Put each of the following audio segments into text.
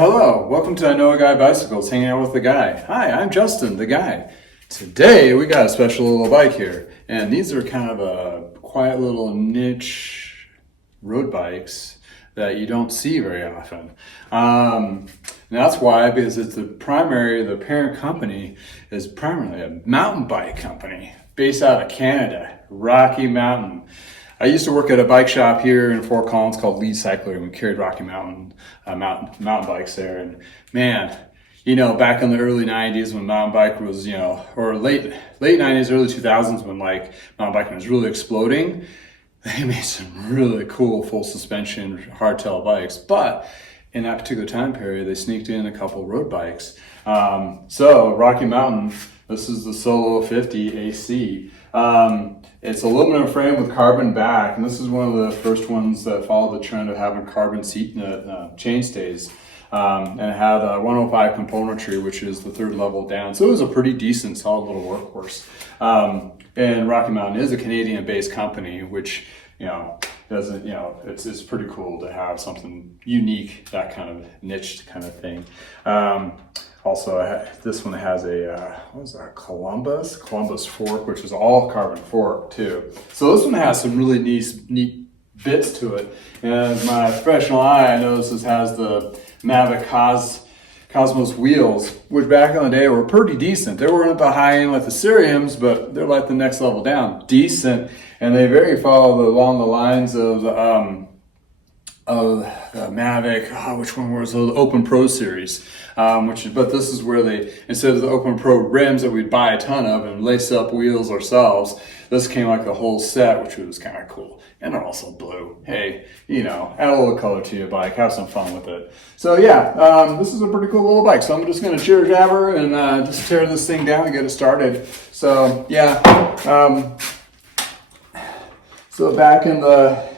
Hello. Welcome to I Know a Guy Bicycles, hanging out with the guy. Hi, I'm Justin, the guy. Today we got a special little bike here, and these are kind of a quiet little niche road bikes that you don't see very often. And that's why, because it's the parent company is primarily a mountain bike company based out of Canada, Rocky Mountain. I used to work at a bike shop here in Fort Collins called Lead Cycler, and we carried Rocky Mountain mountain bikes there. And man, back in the early 90s when mountain bike was, or late 90s, early 2000s when like mountain biking was really exploding, they made some really cool full suspension hardtail bikes. But in that particular time period, they sneaked in a couple road bikes. So Rocky Mountain, this is the Solo 50 AC. It's aluminum frame with carbon back, and this is one of the first ones that followed the trend of having carbon seat chainstays. And it had 105 componentry, which is the third level down. So it was a pretty decent, solid little workhorse. And Rocky Mountain is a Canadian-based company, which doesn't it's pretty cool to have something unique, that kind of niche kind of thing. Also, this one has a Columbus fork, which is all carbon fork too. So this one has some really neat bits to it. And my professional eye, I noticed this has the Mavic Cosmos wheels, which back in the day were pretty decent. They weren't at the high end like the Ceriums, but they're like the next level down, decent. And they follow along the lines of the Mavic, which one was the Open Pro series, but this is where they, instead of the Open Pro rims that we'd buy a ton of and lace up wheels ourselves, this came like a whole set, which was kind of cool. And they're also blue. Hey, add a little color to your bike, have some fun with it. So yeah, this is a pretty cool little bike. So I'm just gonna cheer jabber and just tear this thing down and get it started. So yeah, so back in the,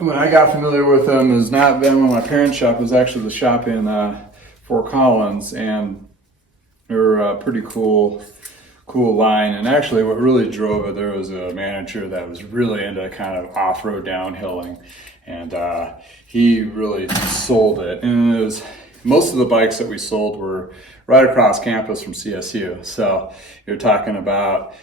when I got familiar with them, has not been when my parents' shop. It was actually the shop in Fort Collins, and they were a pretty cool line. And actually what really drove it, there was a manager that was really into kind of off-road downhilling, and he really sold it. And it was, most of the bikes that we sold were right across campus from CSU. So you're talking about,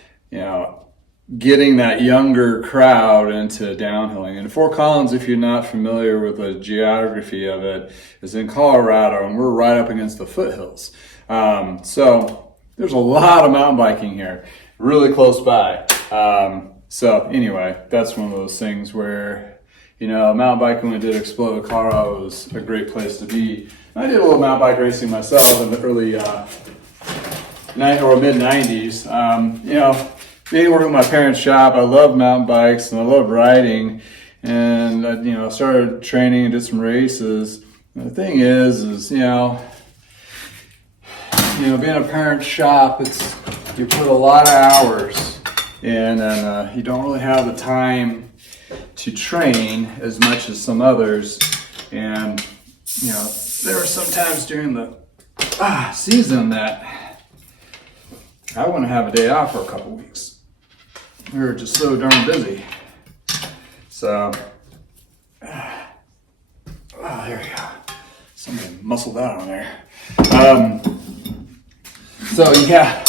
getting that younger crowd into downhilling. And Fort Collins, if you're not familiar with the geography of it, is in Colorado, and we're right up against the foothills. So there's a lot of mountain biking here, really close by. So anyway, that's one of those things where, mountain biking when it did explode, Colorado was a great place to be. I did a little mountain bike racing myself in the early mid-90s. Being working with my parents' shop, I love mountain bikes and I love riding, and I started training and did some races. And the thing is being a parent's shop, you put a lot of hours in, and you don't really have the time to train as much as some others. And there are some times during the season that I want to have a day off for a couple weeks. We were just so darn busy. So, there we go. Somebody muscled that on there. So yeah,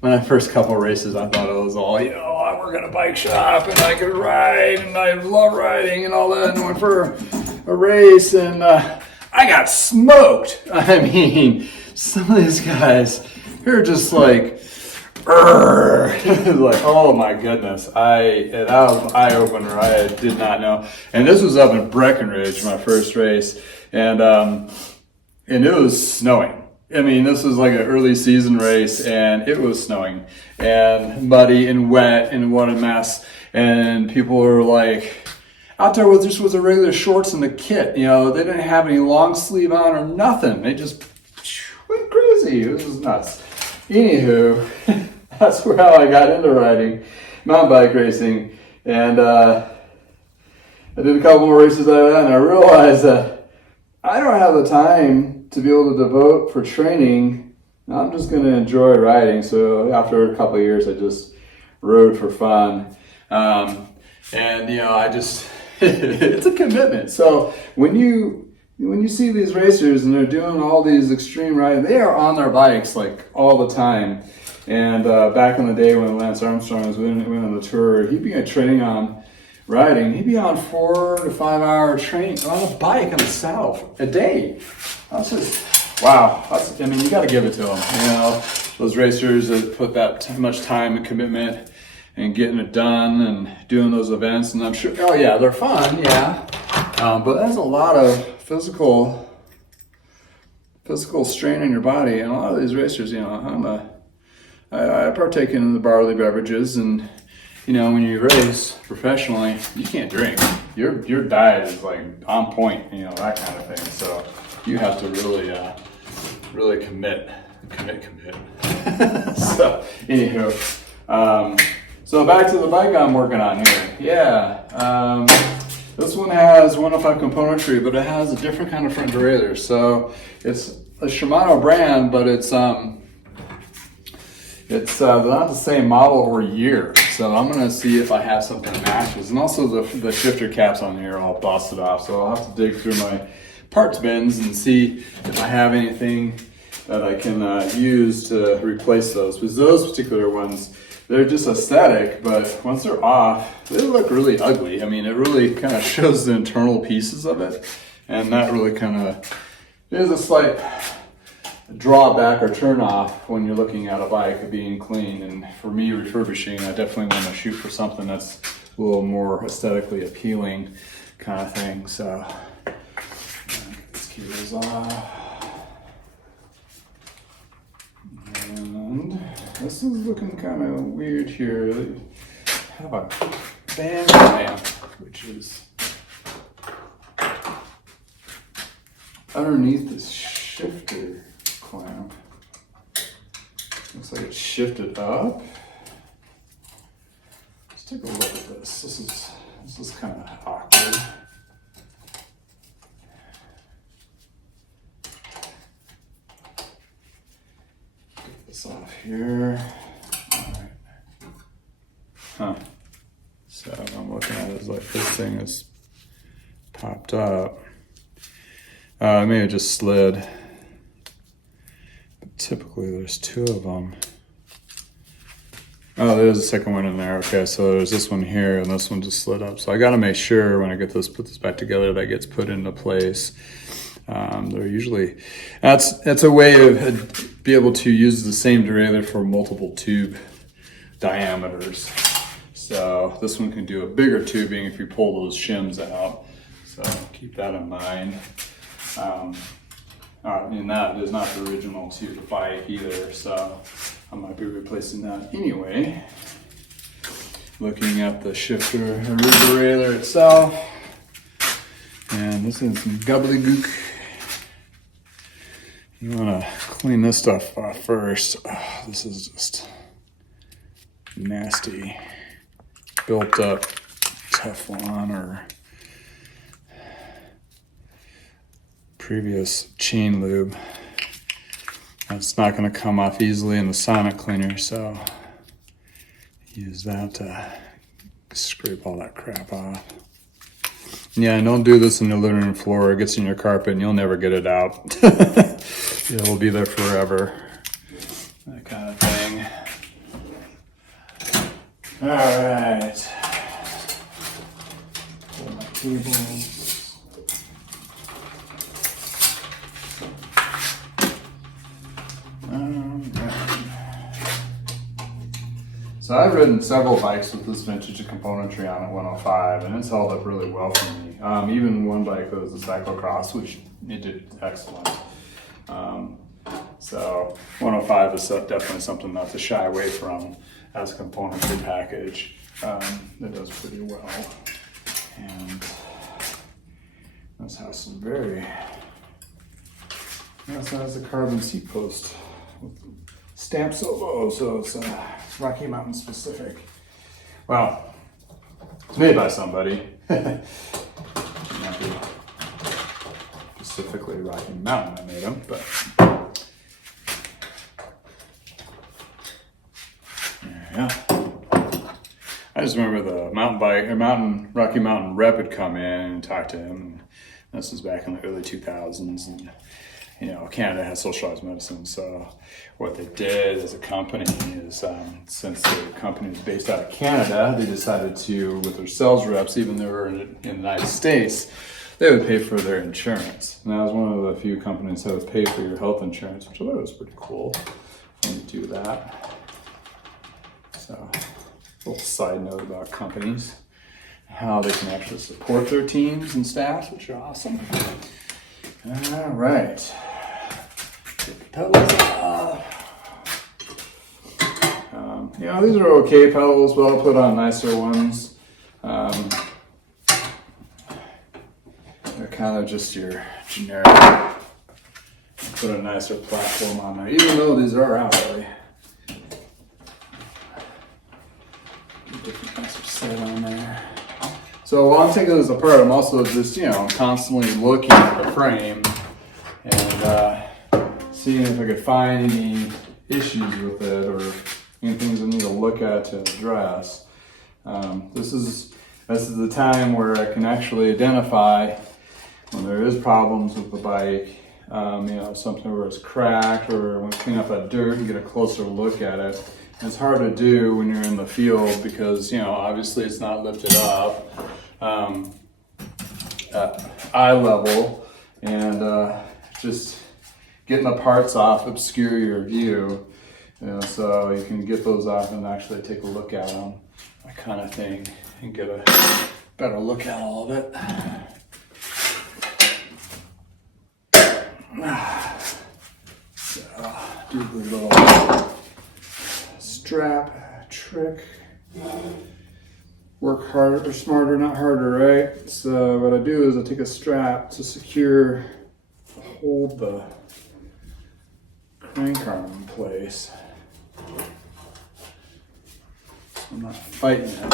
when I first couple races, I thought it was all, I work at a bike shop and I could ride and I love riding and all that. And I went for a race and I got smoked. Some of these guys, they're just like, like, oh my goodness, that was an eye-opener. I did not know. And this was up in Breckenridge, my first race, and it was snowing. This was like an early season race, and it was snowing and muddy and wet, and what a mess. And people were like out there with just a regular shorts and the kit. They didn't have any long sleeve on or nothing. They just went crazy. It was nuts. Anywho, that's how I got into riding, mountain bike racing, and I did a couple more races out of that, and I realized that I don't have the time to be able to devote for training. I'm just going to enjoy riding. So after a couple of years, I just rode for fun, and I just it's a commitment. So when you when you see these racers and they're doing all these extreme riding, they are on their bikes like all the time. And back in the day when Lance Armstrong was winning on the tour, he'd be training on riding. He'd be on 4 to 5 hour training on a bike on a saddle a day. That's just, wow. I mean, you got to give it to them. You know, those racers that put that much time and commitment and getting it done and doing those events. And I'm sure, oh yeah, they're fun, yeah. But there's a lot of physical strain on your body. And a lot of these racers, you know, I partake in the barley beverages, and you know, when you race professionally, you can't drink. Your diet is like on point, you know, that kind of thing. So you have to really commit. So anywho, so back to the bike I'm working on here. Yeah, this one has 105 componentry, but it has a different kind of front derailleur. So it's a Shimano brand, but it's not the same model or year. So I'm gonna see if I have something that matches. And also the shifter caps on here are all busted off. So I'll have to dig through my parts bins and see if I have anything that I can use to replace those. Because those particular ones, they're just aesthetic, but once they're off, they look really ugly. I mean, it really kind of shows the internal pieces of it. And that really kind of is a slight drawback or turn off when you're looking at a bike being clean. And for me, refurbishing, I definitely want to shoot for something that's a little more aesthetically appealing kind of thing. So let's keep those off. And this is looking kind of weird here. I have a band clamp, which is underneath this shifter clamp. Looks like it's shifted up. Let's take a look at this. This is kind of awkward. Get this off here. All right. Huh. So I'm looking at it as like this thing is popped up. Maybe it just slid. Typically there's two of them. Oh, there's a second one in there. Okay, so there's this one here and this one just slid up. So I gotta make sure when I put this back together that gets put into place. They're usually, that's a way of be able to use the same derailleur for multiple tube diameters. So this one can do a bigger tubing if you pull those shims out. So keep that in mind. And that is not the original to the bike either, so I might be replacing that anyway. Looking at the shifter derailleur itself, and this is some gobbledygook. You want to clean this stuff off first. Oh, this is just nasty, built up Teflon or previous chain lube. That's not going to come off easily in the Sonic cleaner, so use that to scrape all that crap off. Yeah, and don't do this in the living room floor. It gets in your carpet and you'll never get it out. It'll be there forever. That kind of thing. All right. Pull my cables. So I've ridden several bikes with this vintage componentry on at 105, and it's held up really well for me. Even one bike that was a cyclocross, which it did excellent. So 105 is definitely something not to shy away from as a componentry package. It does pretty well. And this has some very, this has a carbon seat post with stamp solo, so it's Rocky Mountain specific. Well, it's made by somebody. Not be specifically Rocky Mountain that made them, but there you go. I just remember the mountain bike, or Rocky Mountain rep had come in and talked to him. This was back in the early 2000s, and you know, Canada has socialized medicine. So what they did as a company is, since the company was based out of Canada, they decided to, with their sales reps, even though they were in the United States, they would pay for their insurance. And that was one of the few companies that would pay for your health insurance, which I thought was pretty cool when you do that. So, a little side note about companies, how they can actually support their teams and staff, which are awesome. All right. Get the pedals off. You know, these are okay pedals, but I'll put on nicer ones. They're kind of just your generic. Put a nicer platform on there, even though these are alloy. Different nicer set on there. So while I'm taking this apart, I'm also just, you know, constantly looking at the frame and seeing if I could find any issues with it or any things I need to look at to address. This is the time where I can actually identify when there is problems with the bike. You know, something where it's cracked, or I want to clean up that dirt and get a closer look at it. And it's hard to do when you're in the field because, you know, obviously it's not lifted up at eye level, and just getting the parts off obscure your view. You know, so you can get those off and actually take a look at them, that kind of thing, and get a better look at all of it. So, do the little strap trick. Work harder or smarter, not harder, right? So what I do is I take a strap to secure, hold the crank arm in place. So I'm not fighting it.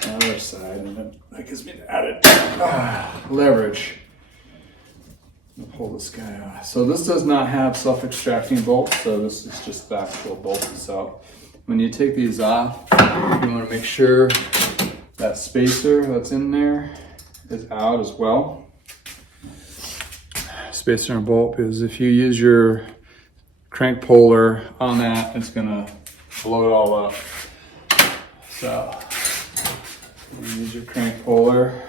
The other side, and then that gives me the added leverage. Pull this guy off. So this does not have self-extracting bolts, so this is just the actual bolt itself. When you take these off, you want to make sure that spacer that's in there is out as well. Spacer and bolt, because if you use your crank puller on that, it's gonna blow it all up. So you use your crank puller.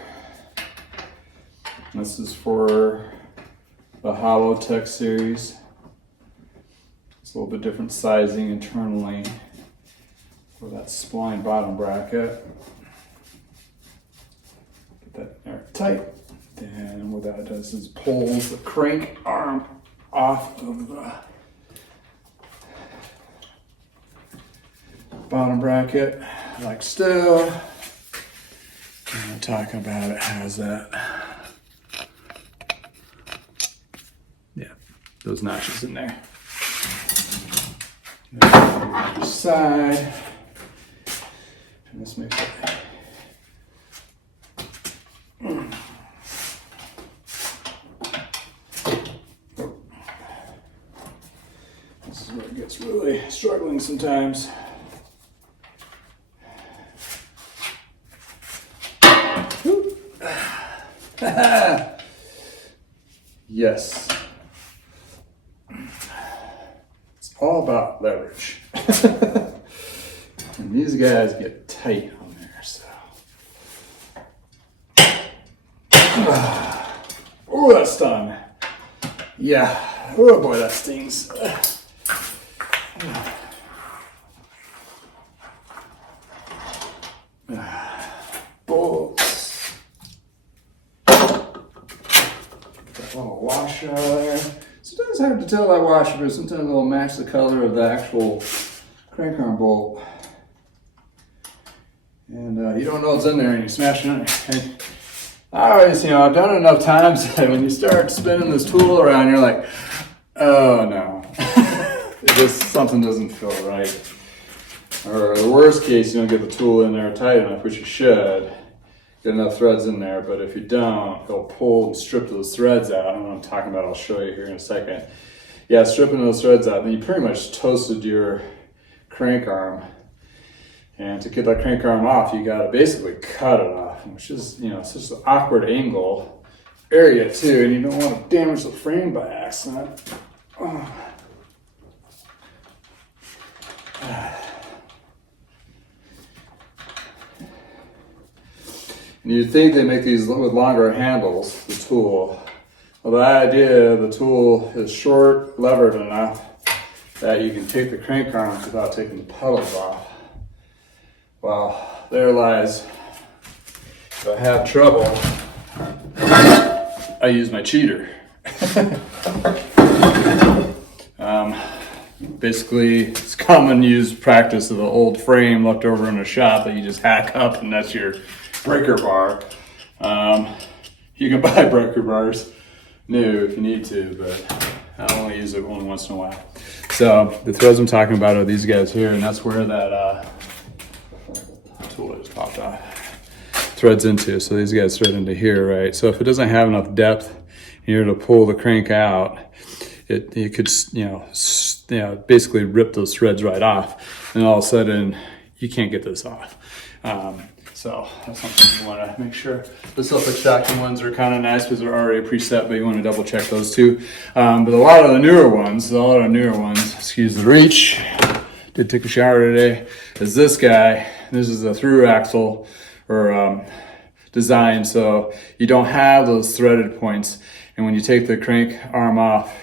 This is for the Hollow Tech series. It's a little bit different sizing internally for that spline bottom bracket. Get that in there tight. Then what that does is pulls the crank arm off of the bottom bracket, like so. And I'm talking about it has that. Those notches in there. Then on the other side, and this makes it. This is where it gets really struggling sometimes. Yes. All about leverage. And these guys get tight on there, so. Oh, that stung. Yeah. Oh boy, that stings. Bolts. That little washer out there. Sometimes it's hard to tell that washer, but sometimes it'll match the color of the actual crank arm bolt. And you don't know what's in there and you smash it in. And I always, you know, I've done it enough times that when you start spinning this tool around, you're like, oh no, something doesn't feel right. Or the worst case, you don't get the tool in there tight enough, which you should. Get enough threads in there, but if you don't, it'll pull and strip those threads out. I don't know what I'm talking about, I'll show you here in a second. Yeah, stripping those threads out, then you pretty much toasted your crank arm. And to get that crank arm off, you gotta basically cut it off, which is, you know, it's just an awkward angle area too, and you don't want to damage the frame by accident. Oh. And you'd think they make these with longer handles, the tool. Well, the idea, the tool is short, levered enough that you can take the crank arms without taking the pedals off. Well, there lies, if I have trouble, I use my cheater. Basically, it's common used practice of the old frame left over in a shop that you just hack up, and that's your breaker bar. You can buy breaker bars new if you need to, but I only use it only once in a while. So the threads I'm talking about are these guys here, and that's where that tool just popped off threads into. So these guys thread into here, right? So if it doesn't have enough depth here to pull the crank out, you could, basically rip those threads right off, and all of a sudden you can't get this off. So that's something you want to make sure. The self-extracting ones are kind of nice because they're already preset, but you want to double check those too. But a lot of the newer ones, excuse the reach, did take a shower today, is this guy. This is a through axle or design, so you don't have those threaded points. And when you take the crank arm off,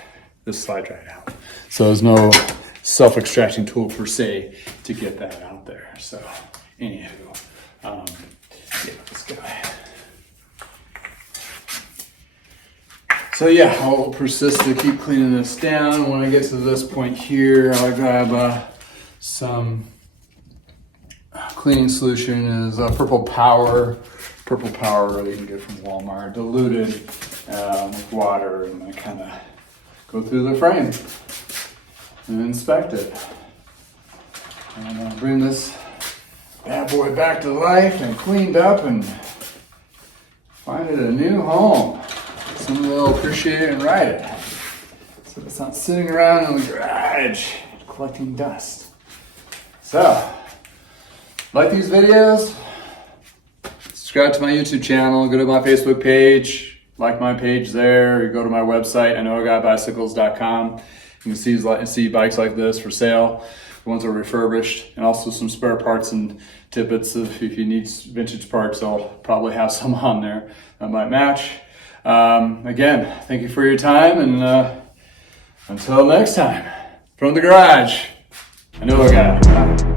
this slides right out. So there's no self-extracting tool per se to get that out there. So anywho, this guy. So yeah, I'll persist to keep cleaning this down. When I get to this point here, I'll grab some cleaning solution. Is Purple Power you can get from Walmart, diluted with water, and I kind of go through the frame and inspect it. And I'll bring this bad boy back to life and cleaned up and find it a new home. Someone will appreciate it and ride it. So it's not sitting around in the garage collecting dust. So, like these videos, subscribe to my YouTube channel, go to my Facebook page, like my page there, or go to my website, iknowaguybicycles.com. You can see bikes like this for sale. The ones are refurbished, and also some spare parts and tidbits if you need vintage parts. I'll probably have some on there that might match. Again, thank you for your time, and until next time, from the garage, I know a guy. Bye.